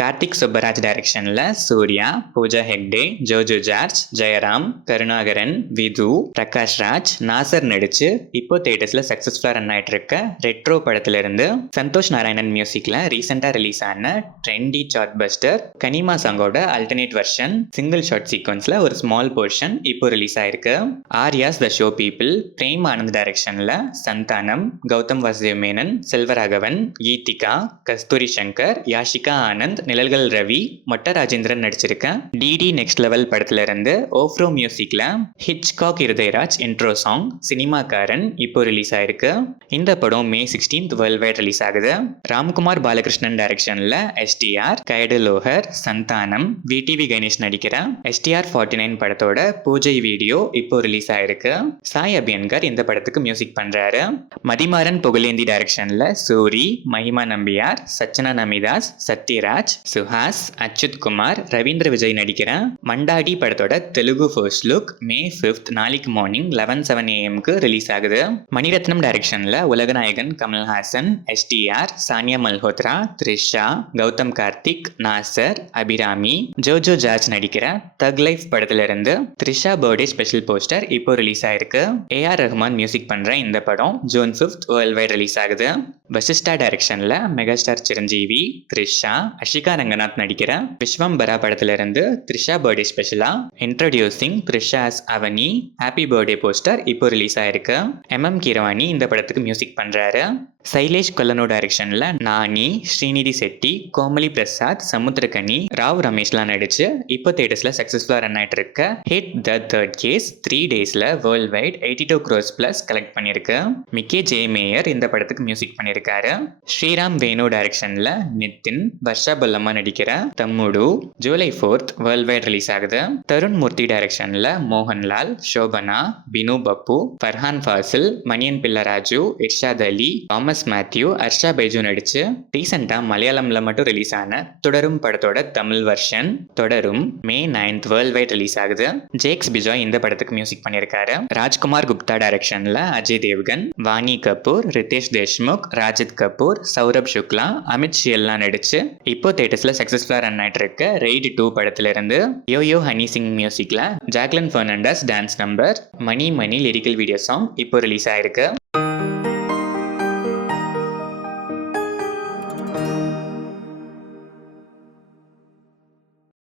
கார்த்திக் சுப்பராஜ் டைரக்ஷன்ல சூர்யா, பூஜா ஹெக்டே, ஜோஜோ ஜார்ஜ், ஜெயராம், கருணாகரன், விது, பிரகாஷ் ராஜ், நாசர் நடிச்சு இப்போ தியேட்டர்ஸ்ல சக்சஸ்ஃபுல்லா ரன் ஆயிட்டு இருக்க ரெட்ரோ படத்துல இருந்து சந்தோஷ் நாராயணன் மியூசிக்ல ரீசெண்டா ரிலீஸ் ஆன ட்ரெண்டி சார்ட் பஸ்டர் கனிமா சாங்கோட அல்டர்னேட் வெர்ஷன் சிங்கிள் ஷாட் சீக்வன்ஸ்ல ஒரு ஸ்மால் போர்ஷன் இப்போ ரிலீஸ் ஆயிருக்கு. Arya's the show people, Prem Anand டைரக்ஷன்ல சந்தானம், கௌதம் வாசுதேவ் மேனன், செல்வராகவன், கீதிகா, கஸ்தூரி சங்கர், யாஷிகா ஆனந்த், நிழல்கள் ரவி, மொட்ட ராஜேந்திரன் நடிச்சிருக்க டிடி நெக்ஸ்ட் லெவல் படத்துல இருந்து ஓஃப்ரோ மியூசிக்ல ஹிட்ச்காக் இருதயராஜ் இன்ட்ரோ சாங் சினிமாக்காரன் இப்போ ரிலீஸ் ஆயிருக்கு. இந்த படம் May 16 வேர்ல்ட் வைட் ரிலீஸ் ஆகுது. ராம்குமார் பாலகிருஷ்ணன் டைரக்ஷன்ல STR, guide Lohar, Santhanam, VTV Ganesh நடிக்கிற எஸ்டிஆர் 49 படத்தோட பூஜை வீடியோ இப்போ ரிலீஸ் ஆயிருக்கு. சாய் அபியன்கர் இந்த படத்துக்கு மியூசிக் பண்றாரு. மதிமாறன் புகழேந்தி டைரக்ஷன்ல சூரி, மஹிமா நம்பியார், சச்சனா நமிதாஸ், சத்யராஜ், சுஹாஸ், அச்சுத் குமார், ரவீந்திர விஜய் நடிக்கிற மண்டாடி படத்தோட தெலுங்கு ஃபர்ஸ்ட் லுக் May 5 நாளைக்கு மார்னிங் 11:07 AM ரிலீஸ் ஆகுது. மணிரத்னம் டைரக்ஷன்ல உலகநாயகன் கமல்ஹாசன், எஸ்டிஆர், சானியா மல்ஹோத்ரா, த்ரிஷா, கௌதம் கார்த்திக், நாசர், அபிராமி, ஜோஜோ ஜார்ஜ் நடிக்கிற தக் லைஃப் படத்துல இருந்து த்ரிஷா பர்த்டே ஸ்பெஷல் போஸ்டர் இப்போ ரிலீஸ் ஆயிருக்கு. ஏஆர் ரஹ்மான் மியூசிக் பண்ற இந்த படம் June 5 வேர்ல்ட் வைட் ரிலீஸ் ஆகுது. வசிஷ்டா டைரக்ஷன்ல மெகாஸ்டார் சிரஞ்சீவி, த்ரிஷா, அஷிகா ரங்கநாத் நடிக்கிற விஸ்வம்பரா படத்துல இருந்து த்ரிஷா பர்த்டே ஸ்பெஷலா இன்ட்ரோடியூசிங் த்ரிஷாஸ் அவனி ஹாப்பி பர்த்டே போஸ்டர் இப்போ ரிலீஸ் ஆயிருக்கு. MM கீரவாணி இந்த படத்துக்கு மியூசிக் பண்றாரு. சைலேஷ் கொல்லனோ டைரக்ஷன்ல நானி, ஸ்ரீநிதி செட்டி, கோமலி பிரசாத், சமுத்திரகனி, ராவ் ரமேஷ்லாம் நடிச்சு இப்போ தியேட்டர்ஸ்ல சக்சஸ்ஃபுல்லா ரன் ஆயிட்டு இருக்க ஹிட் த தேர்ட் கேஸ் 3 டேஸ்ல world wide 82 crores plus collect பண்ணிருக்கு. மிக்கே ஜே மேயர் இந்த படத்துக்கு மியூசிக் பண்ணிருக்காரு. ஸ்ரீராம் வேணு டைரக்ஷன்ல நிதின், வர்ஷா பல்லம்மா நடிக்கிற தம்முடு ஜூலை 4 வேர்ல்ட் வைட் ரிலீஸ் ஆகுது. தருண் மூர்த்தி டைரக்ஷன்ல மோகன்லால், சோபனா, பினு பப்பு, ஃபர்ஹான் ஃபாசில், மணியன் பிள்ளராஜு, இர்ஷாத் அலி, தாமஸ் மேத்யூ, அர்ஷா பைஜு நடிச்சு ரீசெண்டா மலையாளம்ல மட்டும் ரிலீஸ் ஆன தொடரும் படத்தோட தமிழ் வெர்ஷன் தொடரும் May 9 வேர்ல்ட் வைட் ரிலீஸ் ஆகுது. ஜேக்ஸ் பிஜாய் இந்த படத்துக்கு மியூசிக் பண்ணிருக்காரு. ராஜ்குமார் குப்தா டைரக்ஷன்ல அஜய் தேவ்கன், வாணி கபூர், ரிதேஷ் தேஷ்முக், ராஜித் கபூர், சௌரப் சுக்லா, அமித் ஷியல்லாம் நடிச்சு இப்போ தியேட்டர்ஸ்ல சக்சஸ்ஃபுல்லா ரன் ஆயிட்டு இருக்க ரெய்டு 2 படத்துல இருந்து யோயோ ஹனி சிங் மியூசிக்ல ஜாக்லின் பெர்னாண்டஸ் டான்ஸ் நம்பர் மணி மணி லிரிக்கல் வீடியோ சாங் இப்போ ரிலீஸ் ஆயிருக்கு.